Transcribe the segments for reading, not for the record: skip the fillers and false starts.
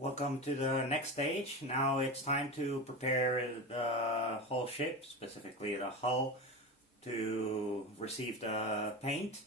Welcome to the next stage. Now it's time to prepare the whole ship, specifically the hull, to receive the paint.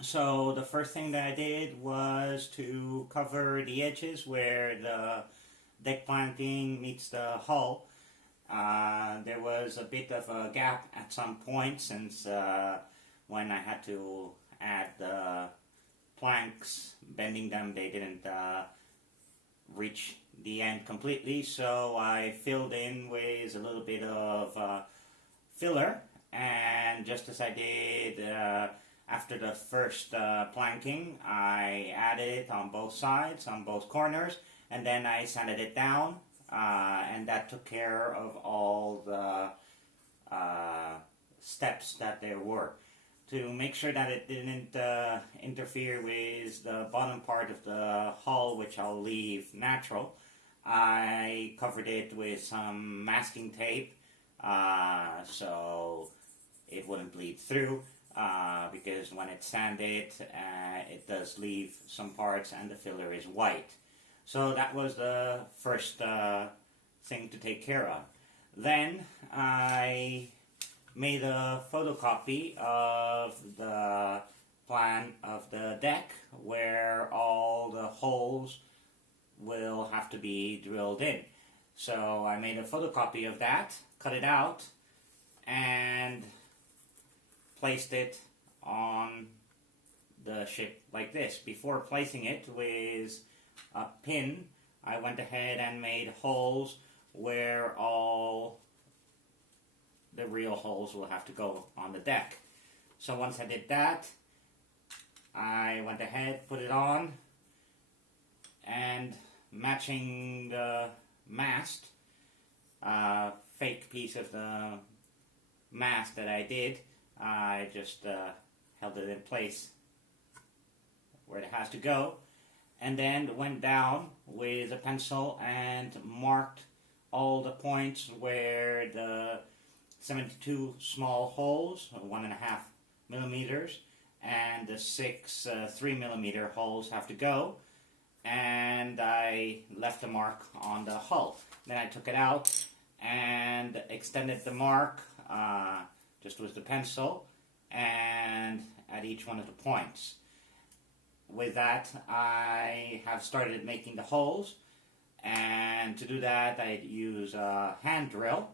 So the first thing that I did was to cover the edges where the deck planking meets the hull. There was a bit of a gap at some point since when I had to add the planks, bending them, they didn't reach the end completely, so I filled in with a little bit of filler, and just as I did after the first planking, I added it on both sides, on both corners, and then I sanded it down, and that took care of all the steps that there were. To make sure that it didn't interfere with the bottom part of the hull, which I'll leave natural, I covered it with some masking tape so it wouldn't bleed through, because when it's sanded it does leave some parts and the filler is white. So that was the first thing to take care of. Then I made a photocopy of the plan of the deck where all the holes will have to be drilled in. So I made a photocopy of that, cut it out, and placed it on the ship like this. Before placing it with a pin, I went ahead and made holes where all the real holes will have to go on the deck. So once I did that, I went ahead, put it on, and matching the mast, fake piece of the mast that I did, I just held it in place where it has to go, and then went down with a pencil and marked all the points where the 72 small holes, 1.5 millimeters, and the 6 3mm holes have to go, and I left a mark on the hull. Then I took it out and extended the mark just with the pencil and at each one of the points. With that, I have started making the holes, and to do that I use a hand drill,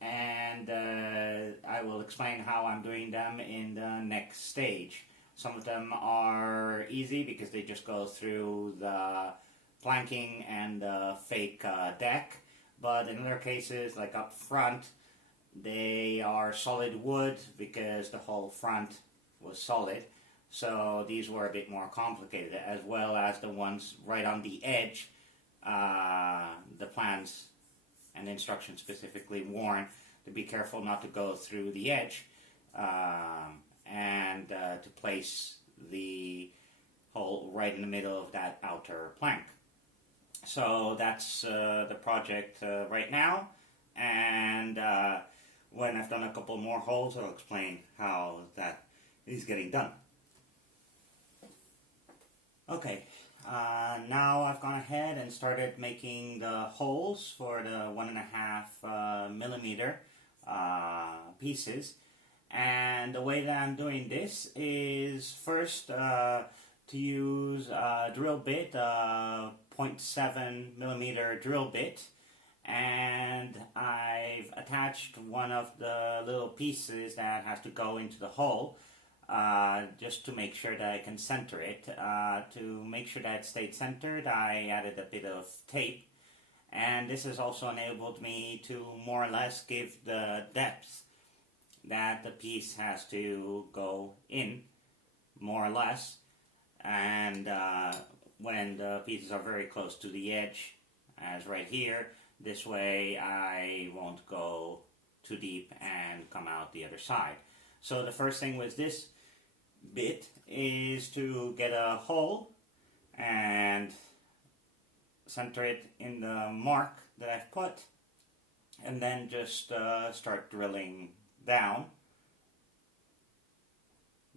and I will explain how I'm doing them in the next stage. Some of them are easy because they just go through the planking and the fake deck, but in other cases, like up front, they are solid wood because the whole front was solid, so these were a bit more complicated, as well as the ones right on the edge. The plans and instructions specifically warn to be careful not to go through the edge, and to place the hole right in the middle of that outer plank. So that's the project right now, and when I've done a couple more holes, I'll explain how that is getting done. Okay. Now I've gone ahead and started making the holes for the 1.5 millimeter pieces, and the way that I'm doing this is first to use a drill bit, a 0.7 millimeter drill bit, and I've attached one of the little pieces that has to go into the hole, just to make sure that I can center it. To make sure that it stayed centered, I added a bit of tape, and this has also enabled me to more or less give the depth that the piece has to go in, more or less, and when the pieces are very close to the edge, as right here, this way I won't go too deep and come out the other side. So the first thing with this bit is to get a hole and center it in the mark that I've put, and then just start drilling down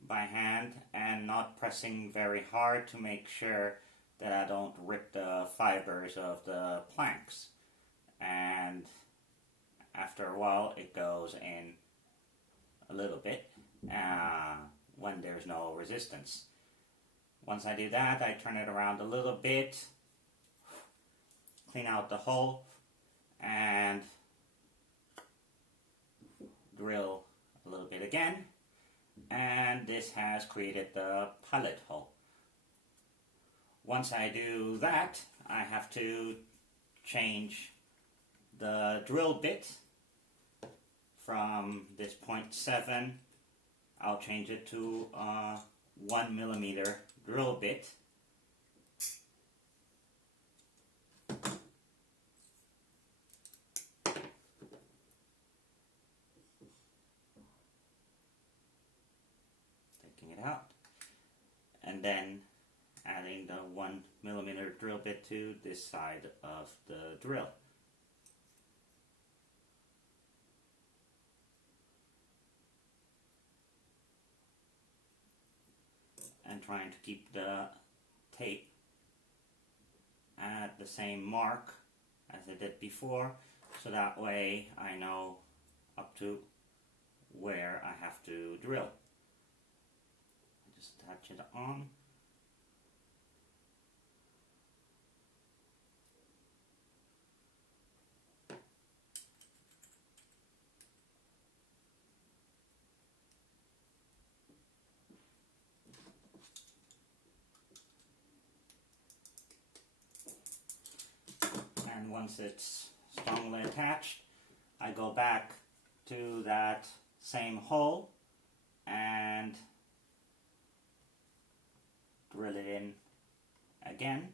by hand and not pressing very hard to make sure that I don't rip the fibers of the planks. And after a while it goes in a little bit when there's no resistance. Once I do that, I turn it around a little bit, clean out the hole, and drill a little bit again, and this has created the pilot hole. Once I do that, I have to change the drill bit from this 0.7. I'll change it to a 1mm drill bit. Taking it out, and then adding the 1mm drill bit to this side of the drill. And trying to keep the tape at the same mark as I did before, so that way I know up to where I have to drill. Just attach it on. And once it's strongly attached, I go back to that same hole and drill it in again,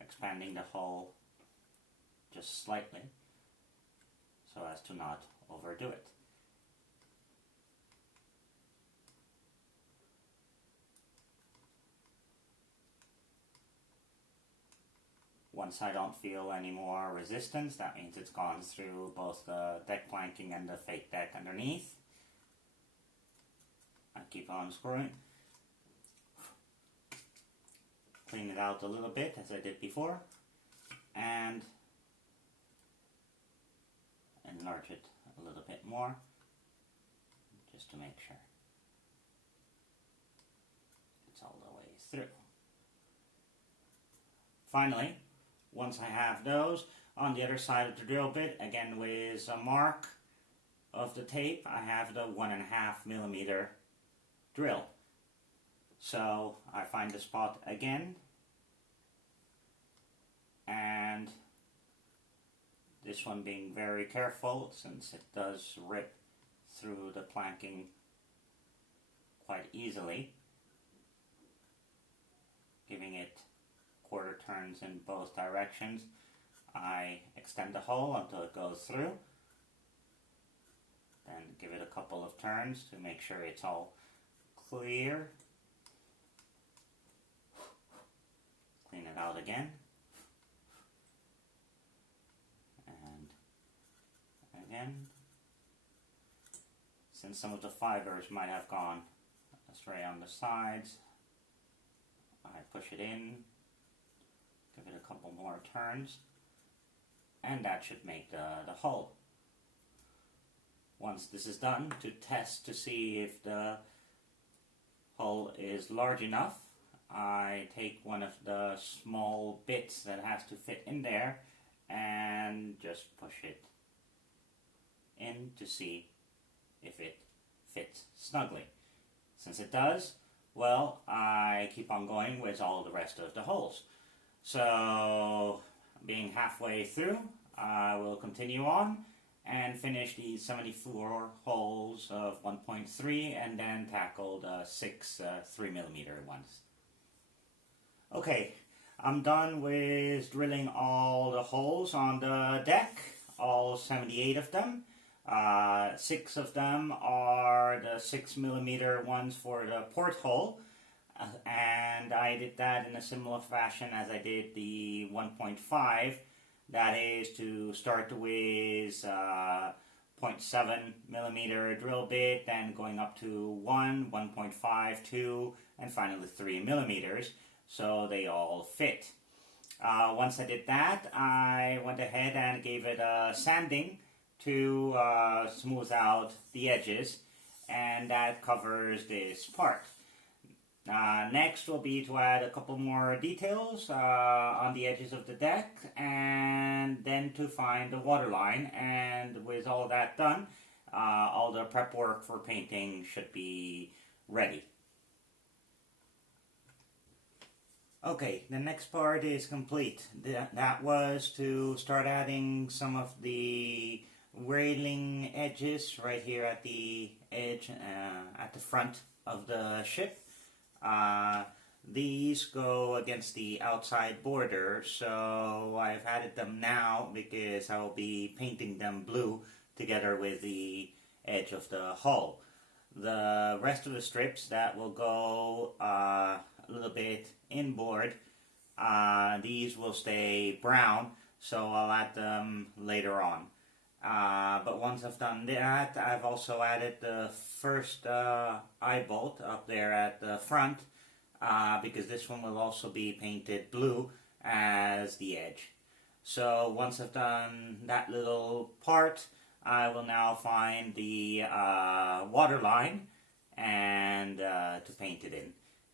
expanding the hole just slightly so as to not overdo it. Once I don't feel any more resistance, that means it's gone through both the deck planking and the fake deck underneath. I keep on screwing. Clean it out a little bit as I did before, and enlarge it a little bit more just to make sure it's all the way through. Finally, once I have those, on the other side of the drill bit, again with a mark of the tape, I have the 1.5mm drill. So I find the spot again, and this one being very careful since it does rip through the planking quite easily, giving it quarter turns in both directions. I extend the hole until it goes through, then give it a couple of turns to make sure it's all clear. Clean it out again, and again. Since some of the fibers might have gone astray on the sides, I push it in, give it a couple more turns, and that should make the hole. Once this is done, to test to see if the hole is large enough, I take one of the small bits that has to fit in there and just push it in to see if it fits snugly. Since it does, well, I keep on going with all the rest of the holes. So, being halfway through, I will continue on and finish the 74 holes of 1.3 and then tackle the 6 3mm ones. Okay, I'm done with drilling all the holes on the deck, all 78 of them. 6 of them are the 6mm ones for the porthole, and I did that in a similar fashion as I did the 1.5. That is to start with 0.7 millimeter drill bit, then going up to 1, 1.5, 2, and finally 3 millimeters, so they all fit. Once I did that, I went ahead and gave it a sanding to smooth out the edges, and that covers this part. Next will be to add a couple more details on the edges of the deck, and then to find the waterline. And with all that done, all the prep work for painting should be ready. Okay, the next part is complete. That was to start adding some of the railing edges right here at the edge, at the front of the ship. These go against the outside border, so I've added them now because I will be painting them blue together with the edge of the hull. The rest of the strips that will go a little bit inboard, these will stay brown, so I'll add them later on. But once I've done that, I've also added the first eye bolt up there at the front, because this one will also be painted blue as the edge. So once I've done that little part, I will now find the waterline and to paint it in.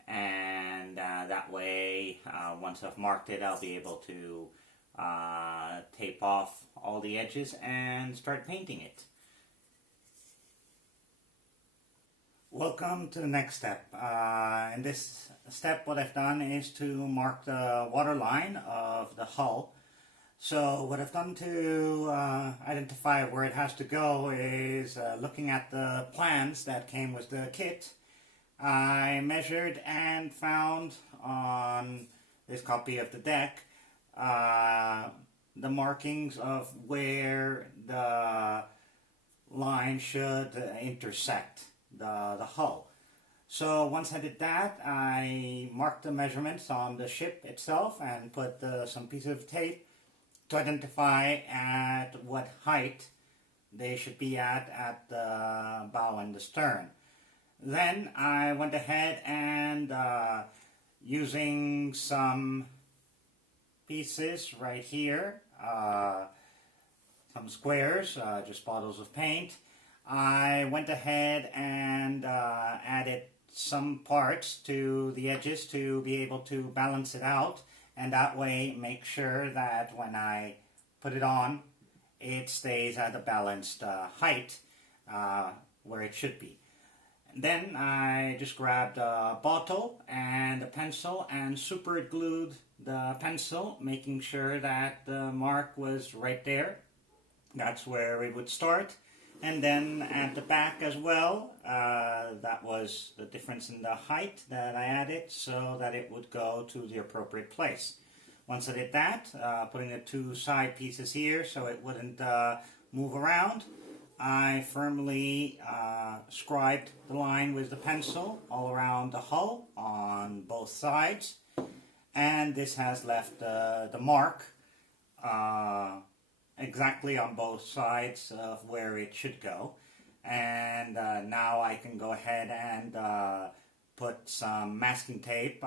And that way, once I've marked it, I'll be able to tape off all the edges and start painting it. Welcome to the next step. In this step, what I've done is to mark the waterline of the hull. So what I've done to identify where it has to go is looking at the plans that came with the kit. I measured and found on this copy of the deck the markings of where the line should intersect the hull. So once I did that, I marked the measurements on the ship itself and put some piece of tape to identify at what height they should be at the bow and the stern. Then I went ahead and using some pieces right here, some squares, just bottles of paint, I went ahead and added some parts to the edges to be able to balance it out, and that way make sure that when I put it on, it stays at a balanced height where it should be. Then I just grabbed a bottle and a pencil and super glued the pencil, making sure that the mark was right there. That's where we would start. And then at the back as well, that was the difference in the height that I added so that it would go to the appropriate place. Once I did that, putting the two side pieces here so it wouldn't move around, I firmly scribed the line with the pencil all around the hull on both sides, and this has left the mark exactly on both sides of where it should go. And now I can go ahead and put some masking tape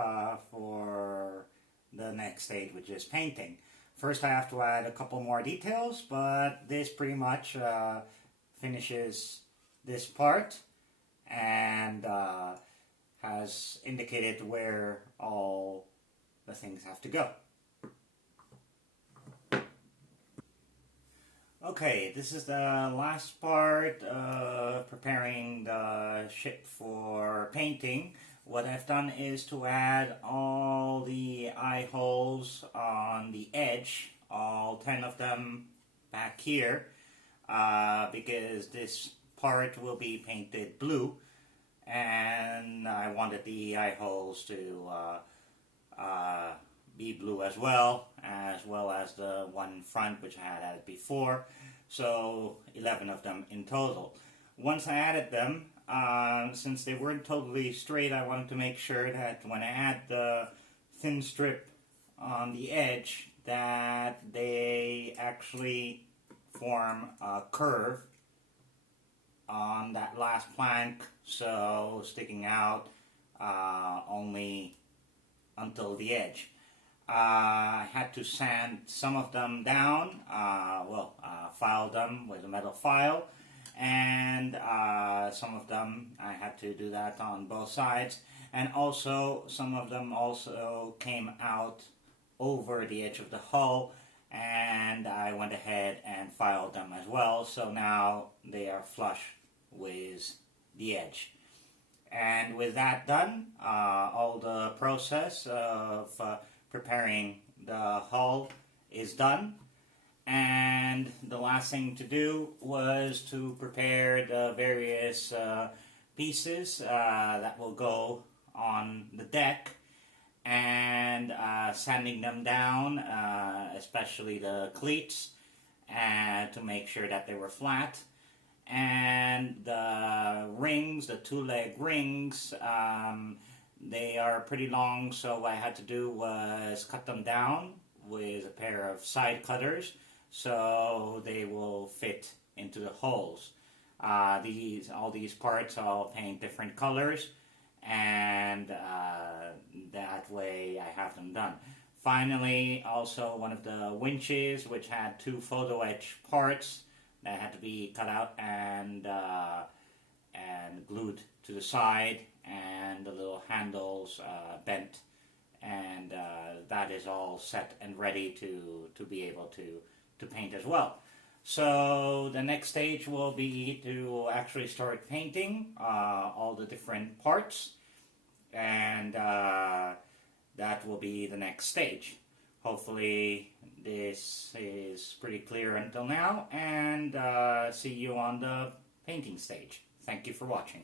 for the next stage, which is painting. First I have to add a couple more details, but this pretty much finishes this part and has indicated where all the things have to go. Okay, this is the last part of preparing the ship for painting. What I've done is to add all the eye holes on the edge, all 10 of them back here, because this part will be painted blue, and I wanted the eye holes to be blue as well as the one front which I had added before, so 11 of them in total. Once I added them, since they weren't totally straight, I wanted to make sure that when I add the thin strip on the edge that they actually form a curve on that last plank, so sticking out only until the edge. I had to sand some of them down, file them with a metal file, and some of them I had to do that on both sides, and also some of them also came out over the edge of the hull, and I went ahead and filed them as well, so now they are flush with the edge. And with that done, all the process of preparing the hull is done. And the last thing to do was to prepare the various pieces that will go on the deck, and sanding them down, especially the cleats, to make sure that they were flat. And the rings, the two-leg rings, they are pretty long, so what I had to do was cut them down with a pair of side cutters so they will fit into the holes. All these parts I'll paint different colors, and that way I have them done. Finally, also one of the winches, which had two photo etch parts that had to be cut out and glued to the side, and the little handles bent, and that is all set and ready to be able to paint as well. So the next stage will be to actually start painting all the different parts, and that will be the next stage. Hopefully this is pretty clear until now, and see you on the painting stage. Thank you for watching.